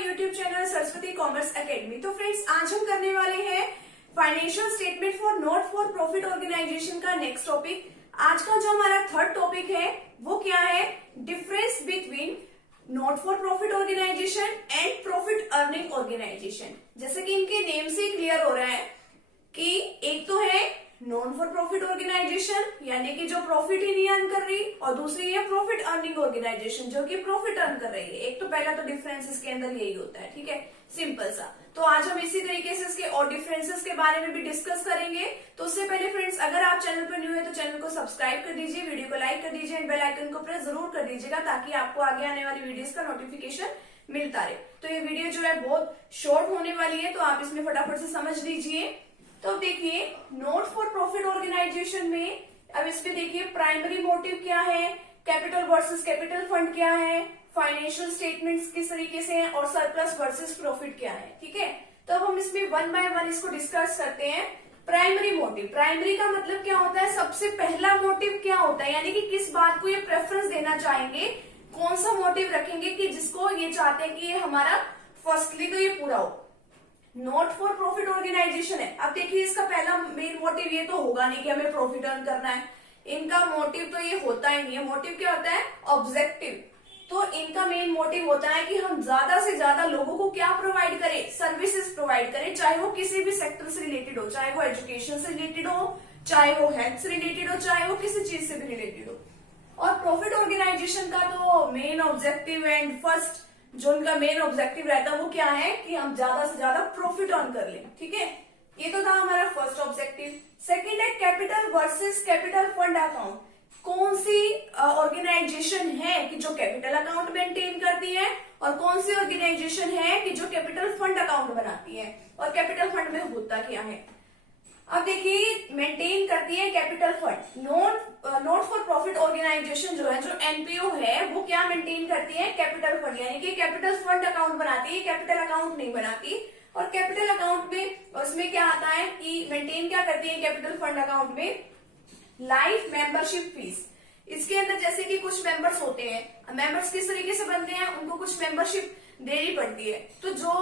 My YouTube channel Saraswati commerce academy. तो friends, आज हम करने वाले हैं financial statement for not for profit organisation का नेक्स्ट टॉपिक। आज का जो हमारा थर्ड टॉपिक है वो क्या है? Difference between not for profit organisation and profit earning organisation. जैसे कि इनके नेम से क्लियर हो रहा है कि एक तो है नॉन फॉर प्रॉफिट ऑर्गेनाइजेशन यानी कि जो प्रॉफिट ही नहीं अर्न कर रही, और दूसरी है प्रॉफिट अर्निंग ऑर्गेनाइजेशन जो कि प्रॉफिट अर्न कर रही है। एक तो पहला तो डिफरेंस इसके अंदर यही होता है, ठीक है, सिंपल सा। तो आज हम इसी तरीके से इसके और डिफरेंसेस के बारे में भी डिस्कस करेंगे। तो उससे पहले फ्रेंड्स, अगर आप चैनल पर न्यू है तो चैनल को सब्सक्राइब कर दीजिए, वीडियो को लाइक कर दीजिए एंड बेल आइकन को प्रेस जरूर कर दीजिएगा ताकि आपको आगे आने वाली वीडियोस का नोटिफिकेशन मिलता रहे। तो ये वीडियो जो है बहुत शॉर्ट होने वाली है, तो आप इसमें फटाफट से समझ लीजिए। तो देखिए, नॉट फॉर प्रॉफिट ऑर्गेनाइजेशन में अब इसमें देखिए प्राइमरी मोटिव क्या है, कैपिटल वर्सेस कैपिटल फंड क्या है, फाइनेंशियल स्टेटमेंट्स किस तरीके से हैं और सरप्लस वर्सेस प्रॉफिट क्या है, ठीक है। तो अब हम इसमें वन बाय वन इसको डिस्कस करते हैं। प्राइमरी मोटिव, प्राइमरी का मतलब क्या होता है? सबसे पहला मोटिव क्या होता है, यानी कि किस बात को ये प्रेफरेंस देना चाहेंगे, कौन सा मोटिव रखेंगे कि जिसको ये चाहते हैं कि ये हमारा फर्स्टली तो ये पूरा हो। नॉट फॉर प्रॉफिट ऑर्गेनाइजेशन है। अब देखिए, इसका पहला मेन मोटिव ये तो होगा नहीं कि हमें प्रॉफिट अर्न करना है। इनका मोटिव तो ये होता ही नहीं है। मोटिव क्या होता है? ऑब्जेक्टिव। तो इनका मेन मोटिव होता है कि हम ज्यादा से ज्यादा लोगों को क्या प्रोवाइड करें? सर्विसेज प्रोवाइड करें, चाहे वो किसी भी सेक्टर से रिलेटेड हो, चाहे वो एजुकेशन से रिलेटेड हो, चाहे वो हेल्थ से रिलेटेड हो, चाहे वो किसी चीज से भी रिलेटेड हो। और प्रॉफिट ऑर्गेनाइजेशन का तो मेन ऑब्जेक्टिव एंड फर्स्ट जो उनका मेन ऑब्जेक्टिव रहता है वो क्या है कि हम ज्यादा से ज्यादा प्रॉफिट अर्न कर लें, ठीक है। ये तो था हमारा फर्स्ट ऑब्जेक्टिव। सेकंड है capital versus capital fund account. कौन सी ऑर्गेनाइजेशन है कि जो कैपिटल अकाउंट मेंटेन करती है और कौन सी ऑर्गेनाइजेशन है कि जो कैपिटल फंड अकाउंट बनाती है, और कैपिटल फंड में होता क्या है। अब देखिए, मेंटेन करती है capital fund. Not for profit organisation जो है, जो एनपीओ है, वो क्या मेंटेन करती है? कैपिटल फंड, यानी कि कैपिटल फंड अकाउंट बनाती है, कैपिटल अकाउंट नहीं बनाती। और कैपिटल अकाउंट में उसमें क्या आता है कि मेंटेन क्या करती है कैपिटल फंड अकाउंट में? Life membership fees. इसके अंदर जैसे कि कुछ मेंबर्स होते हैं, मेंबर्स किस तरीके से बनते हैं, उनको कुछ मेंबरशिप देनी पड़ती है। तो जो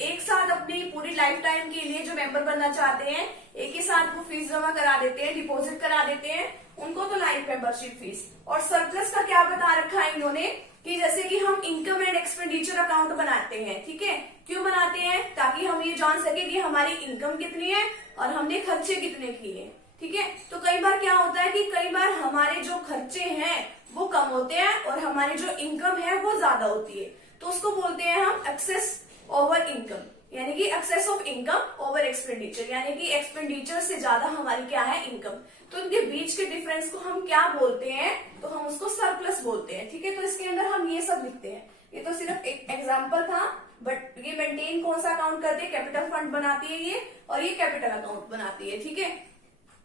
एक साथ अपनी पूरी लाइफ टाइम के लिए जो मेंबर बनना चाहते हैं, एक ही साथ वो फीस जमा करा देते हैं, डिपॉजिट करा देते हैं, उनको तो लाइफ मेंबरशिप फीस। और सरप्लस का क्या बता रखा है इन्होंने कि जैसे कि हम इनकम एंड एक्सपेंडिचर अकाउंट बनाते हैं, ठीक है। क्यों बनाते हैं? ताकि हम ये जान सके कि हमारी इनकम कितनी है और हमने खर्चे कितने किए, ठीक है। तो कई बार क्या होता है कि कई बार हमारे जो खर्चे हैं वो कम होते हैं और हमारी जो इनकम है वो ज्यादा होती है। तो उसको बोलते हैं हम एक्सेस ओवर इनकम, यानी कि excess of income over expenditure, यानी कि एक्सपेंडिचर से ज्यादा हमारी क्या है? इनकम। तो इनके बीच के डिफरेंस को हम क्या बोलते हैं? तो हम उसको सरप्लस बोलते हैं, ठीक है। तो इसके अंदर हम ये सब लिखते हैं। ये तो सिर्फ एक एग्जाम्पल था, बट ये मेंटेन कौन सा अकाउंट करती है? कैपिटल फंड बनाती है ये, और ये कैपिटल अकाउंट बनाती है, ठीक है।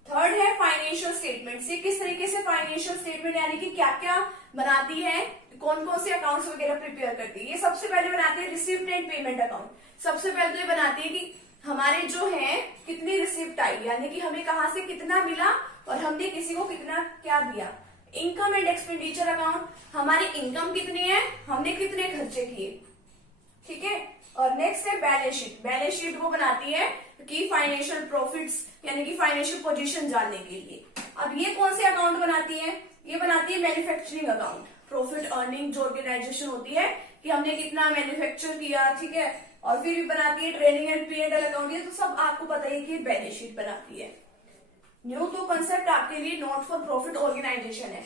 थर्ड है फाइनेंशियल स्टेटमेंट। ये किस तरीके से फाइनेंशियल स्टेटमेंट यानी कि क्या क्या बनाती है, कौन कौन से अकाउंट्स वगैरह प्रिपेयर करती है। ये सबसे पहले बनाती है रिसिप्ट एंड पेमेंट अकाउंट। सबसे पहले तो ये बनाती है कि हमारे जो है कितनी रिसिप्ट आई, यानी कि हमें कहाँ से कितना मिला और हमने किसी को कितना क्या दिया। इनकम एंड एक्सपेंडिचर अकाउंट, हमारी इनकम कितनी है, हमने कितने खर्चे किए, ठीक है। और नेक्स्ट है बैलेंस शीट। बैलेंस शीट वो बनाती है कि फाइनेंशियल प्रॉफिट्स यानी कि फाइनेंशियल पोजीशन जानने के लिए। अब ये कौन से अकाउंट बनाती है? ये बनाती है मैन्युफैक्चरिंग अकाउंट। प्रॉफिट अर्निंग जो ऑर्गेनाइजेशन होती है कि हमने कितना मैन्युफैक्चर किया, ठीक है। और फिर भी बनाती है ट्रेनिंग एंड P&L अकाउंट। ये तो सब आपको पता ही कि बैलेंस शीट बनाती है। न्यू तो कंसेप्ट आपके लिए नॉट फॉर प्रॉफिट ऑर्गेनाइजेशन है।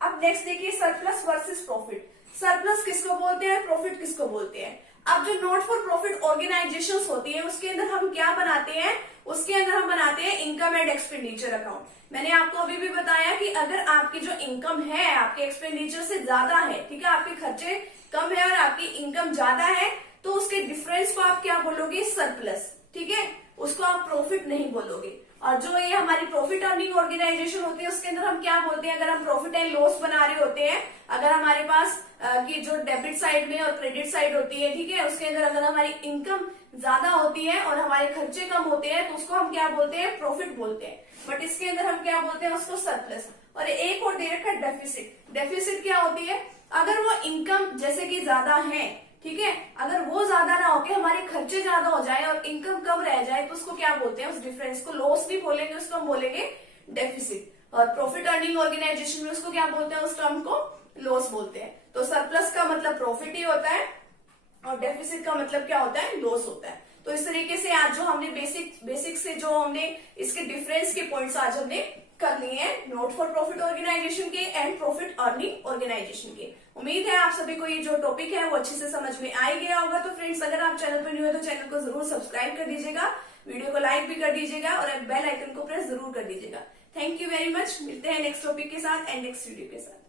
अब नेक्स्ट देखिए सरप्लस वर्सेस प्रॉफिट। सरप्लस किसको बोलते हैं, प्रॉफिट किसको बोलते हैं? अब जो नॉट फॉर प्रॉफिट ऑर्गेनाइजेशंस होती है उसके अंदर हम क्या बनाते हैं? उसके अंदर हम बनाते हैं इनकम एंड एक्सपेंडिचर अकाउंट। मैंने आपको अभी भी बताया कि अगर आपकी जो इनकम है आपके एक्सपेंडिचर से ज्यादा है, ठीक है, आपके खर्चे कम है और आपकी इनकम ज्यादा है, तो उसके डिफरेंस को आप क्या बोलोगे? सरप्लस, ठीक है। उसको आप प्रॉफिट नहीं बोलोगे। और जो ये हमारी प्रॉफिट अर्निंग ऑर्गेनाइजेशन होती है उसके अंदर हम क्या बोलते हैं? अगर हम प्रॉफिट एंड लॉस बना रहे होते हैं, अगर हमारे पास की जो डेबिट साइड में और क्रेडिट साइड होती है, ठीक है, उसके अंदर अगर हमारी इनकम ज्यादा होती है और हमारे खर्चे कम होते हैं तो उसको हम क्या बोलते हैं? प्रॉफिट बोलते हैं। बट इसके अंदर हम क्या बोलते हैं? उसको सरप्लस। और एक और दे रखा है डेफिसिट। डेफिसिट क्या होती है? अगर वो इनकम जैसे कि ज्यादा है, ठीक है। अगर वो ज्यादा ना होके हमारे खर्चे ज्यादा हो जाए और इनकम कम रह जाए तो उसको क्या बोलते हैं, उस डिफरेंस को लॉस भी बोलेंगे, उसको हम बोलेंगे डेफिसिट। और प्रॉफिट अर्निंग ऑर्गेनाइजेशन में उसको क्या बोलते हैं, उस टर्म को लॉस बोलते हैं। तो सरप्लस का मतलब प्रॉफिट ही होता है और डेफिसिट का मतलब क्या होता है, लॉस होता है। तो इस तरीके से आज जो हमने बेसिक से जो हमने इसके डिफरेंस के पॉइंट्स आज हमने कर लिए हैं, नॉट फॉर प्रॉफिट ऑर्गेनाइजेशन के एंड प्रॉफिट अर्निंग ऑर्गेनाइजेशन के। उम्मीद है आप सभी को ये जो टॉपिक है वो अच्छे से समझ में आ ही गया होगा। तो फ्रेंड्स, अगर आप चैनल पर न्यू है तो चैनल को जरूर सब्सक्राइब कर दीजिएगा, वीडियो को लाइक भी कर दीजिएगा और बेल आइकन को प्रेस जरूर कर दीजिएगा। Thank you very much. मिलते हैं नेक्स्ट टॉपिक के साथ एंड नेक्स्ट वीडियो के साथ।